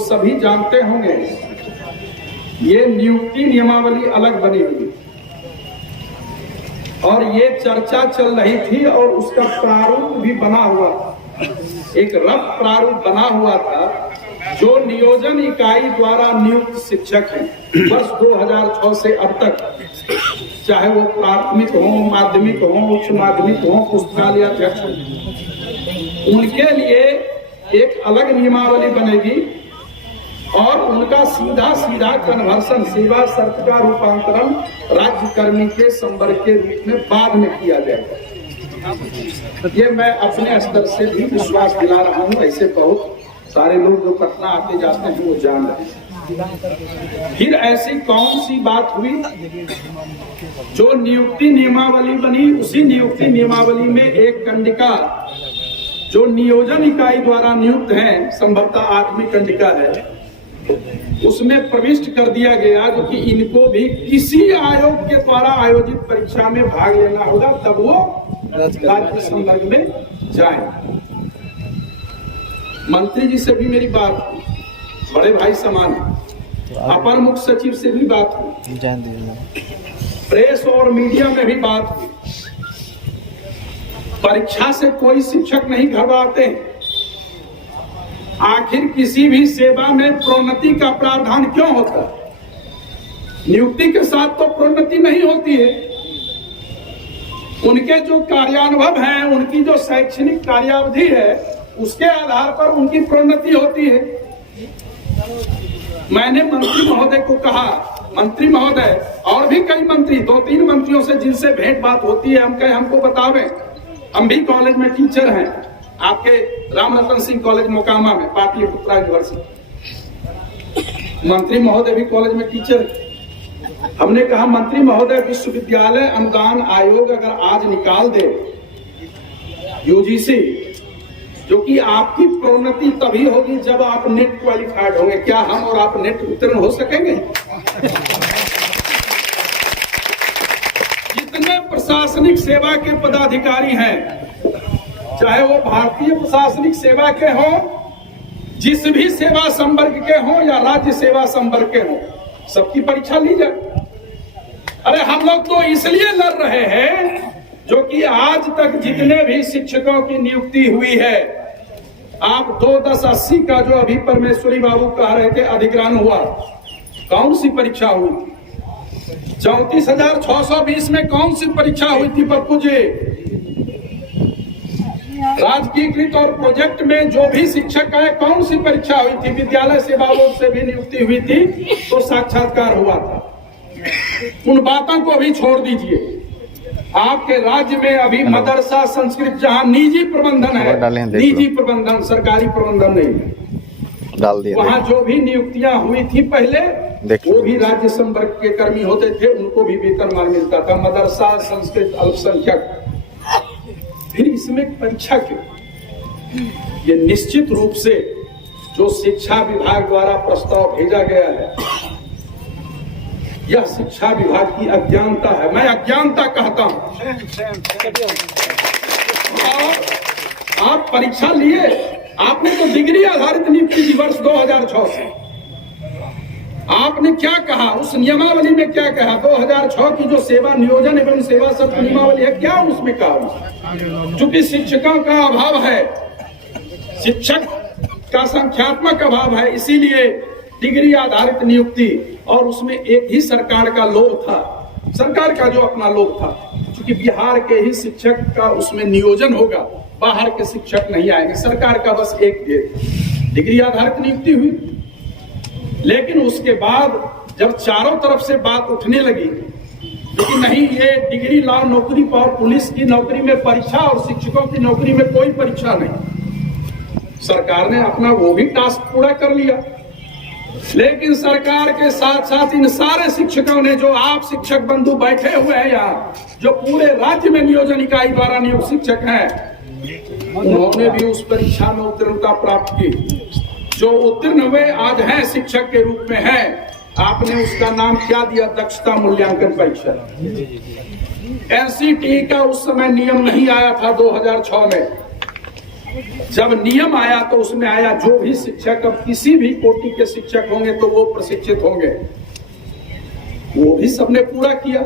सभी जानते होंगे, ये नियुक्ति नियमावली अलग बनी हुई और ये चर्चा चल रही थी और उसका प्रारूप भी बना हुआ था, एक रफ प्रारूप बना हुआ था। जो नियोजन इकाई द्वारा नियुक्त शिक्षक हैं वर्ष 2006 से अब तक, चाहे वो प्राथमिक हो, माध्यमिक हो, उच्च माध्यमिक हो, पुस्तकालय अध्यक्ष हो, उनके लिए एक अलग नियमावली बनेगी और उनका सीधा सीधा कन्वर्सन, सेवा शर्त का रूपांतरण राज्य कर्मी के संवर्ग के रूप में बाद में किया जाएगा। ये मैं अपने स्तर से भी विश्वास दिला रहा हूँ, ऐसे बहुत सारे लोग जो पटना आते जाते हैं वो जान रहे हैं। फिर ऐसी कौन सी बात हुई जो नियुक्ति नियमावली बनी, उसी नियुक्ति नियमावली में एक कंडिका जो नियोजन इकाई द्वारा नियुक्त है, संभवतः 8वीं कंडिका है, उसमें प्रविष्ट कर दिया गया जो कि इनको भी किसी आयोग के द्वारा आयोजित परीक्षा में भाग लेना होगा, तब वो राज्य संवर्ग में जाए। मंत्री जी से भी मेरी बात हुई, बड़े भाई समान, अपर मुख्य सचिव से भी बात हुई, प्रेस और मीडिया में भी बात हुई। परीक्षा से कोई शिक्षक नहीं घबराते। आखिर किसी भी सेवा में प्रोन्नति का प्रावधान क्यों होता है? नियुक्ति के साथ तो प्रोन्नति नहीं होती है। उनके जो कार्यानुभव है, उनकी जो शैक्षणिक कार्यावधि है, उसके आधार पर उनकी प्रोन्नति होती है। मैंने मंत्री महोदय को कहा, मंत्री महोदय और भी कई मंत्री, 2-3 मंत्रियों से जिनसे भेंट बात होती है, हम कहे हमको बतावें, हम भी कॉलेज में टीचर हैं, आपके राम रतन सिंह कॉलेज मोकामा में, पाटलिपुत्रा यूनिवर्सिटी, मंत्री महोदय भी कॉलेज में टीचर। हमने कहा मंत्री महोदय, विश्वविद्यालय अनुदान आयोग अगर आज निकाल दे यूजीसी, जो कि आपकी प्रोन्नति तभी होगी जब आप नेट क्वालिफाइड होंगे, क्या हम और आप नेट उत्तीर्ण हो सकेंगे? जितने प्रशासनिक सेवा के पदाधिकारी हैं, चाहे वो भारतीय प्रशासनिक सेवा के हों, जिस भी सेवा संवर्ग के हों या राज्य सेवा संवर्ग के हों, सबकी परीक्षा ली जाए। अरे हम लोग तो इसलिए लड़ रहे हैं जो कि आज तक जितने भी शिक्षकों की नियुक्ति हुई है, आप 2-10-80 का जो अभी परमेश्वरी बाबू कह रहे थे अधिग्रहण हुआ, कौन सी परीक्षा हुई? 34,620 में कौन सी परीक्षा हुई थी पप्पू जी? राजकीयकृत और प्रोजेक्ट में जो भी शिक्षक आए, कौन सी परीक्षा हुई थी? विद्यालय सेवा बोर्ड से भी नियुक्ति हुई थी तो साक्षात्कार हुआ था। उन बातों को अभी छोड़ दीजिए। आपके राज्य में अभी मदरसा संस्कृत जहां निजी प्रबंधन है, निजी प्रबंधन, सरकारी प्रबंधन नहीं डाल दिया, वहां जो भी नियुक्तियां हुई थी पहले, वो भी राज्य संवर्ग के कर्मी होते थे, उनको भी वेतनमान मिलता था। मदरसा संस्कृत अल्पसंख्यक, फिर इसमें परीक्षा क्यों? ये निश्चित रूप से जो शिक्षा विभाग द्वारा प्रस्ताव भेजा गया है, यह शिक्षा विभाग की अज्ञानता है। मैं अज्ञानता कहता हूं। और आप परीक्षा लिए, आपने तो डिग्री आधारित नियुक्ति दी वर्ष 2006 से। आपने क्या कहा उस नियमावली में? क्या कहा? 2006 की जो सेवा नियोजन एवं सेवा शर्त नियमावली है, क्या उसमें कहा? चूंकि शिक्षकों का अभाव है, शिक्षक का संख्यात्मक अभाव है, इसीलिए डिग्री आधारित नियुक्ति, और उसमें एक ही सरकार का लोभ था, सरकार का जो अपना लोभ था, क्योंकि बिहार के ही शिक्षक का उसमें नियोजन होगा, बाहर के शिक्षक नहीं आएंगे, सरकार का बस एक डिग्री आधारित नियुक्ति हुई। लेकिन उसके बाद जब चारों तरफ से बात उठने लगी कि नहीं, ये डिग्री ला नौकरी पर, पुलिस की नौकरी में परीक्षा और शिक्षकों की नौकरी में कोई परीक्षा नहीं, सरकार ने अपना वो भी टास्क पूरा कर लिया। लेकिन सरकार के साथ साथ इन सारे शिक्षकों ने, जो आप शिक्षक बंधु बैठे हुए हैं यहाँ, जो पूरे राज्य में नियोजन इकाई द्वारा नियुक्त शिक्षक हैं, उन्होंने भी उस परीक्षा में उत्तीर्णता प्राप्त की। जो उत्तीर्ण हुए आज हैं शिक्षक के रूप में हैं, आपने उसका नाम क्या दिया? दक्षता मूल्यांकन परीक्षा। एनसीटी का उस समय नियम नहीं आया था 2006 में। जब नियम आया तो उसमें आया जो भी शिक्षक अब किसी भी कोटि के शिक्षक होंगे तो वो प्रशिक्षित होंगे, वो भी सबने पूरा किया।